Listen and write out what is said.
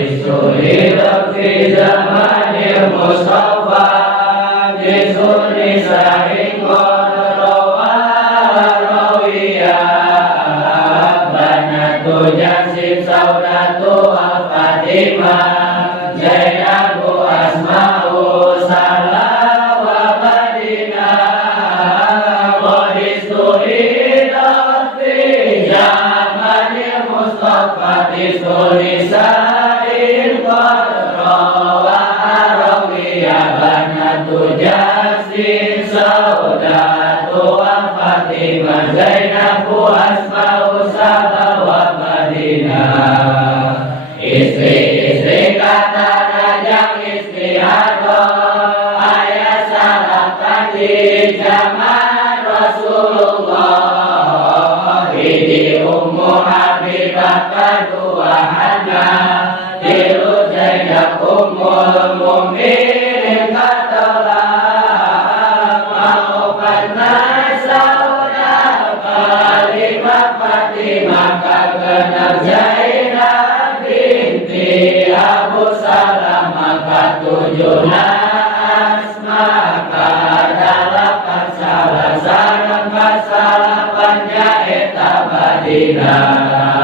Istuhirat fi zamanil Mustafa Bisuni sahing rawa rawiyah Banatu Jasim Saudatu Al-Fatimah Zainabu Asma'u Salah wa Madinah Istuhirat fi zamanil Mustafa Bisuni sahing rawa rawiyah Banatu Jasim Saudatu Al-Fatimah Zainabu Asma'u Salah wa Madinah Istri-istri kata rajang istihadah ayat salahkan di zaman Rasulullah Hidi Ummu Habibah kedua Hana Tilu Zainab Ummul Mu'minin katalah Maukanlah saudara kalimah Fatimah kagenap Zainab binti Abu Salamah katujuna asma kadalapan salah sarang kasalapan jaeta Madinah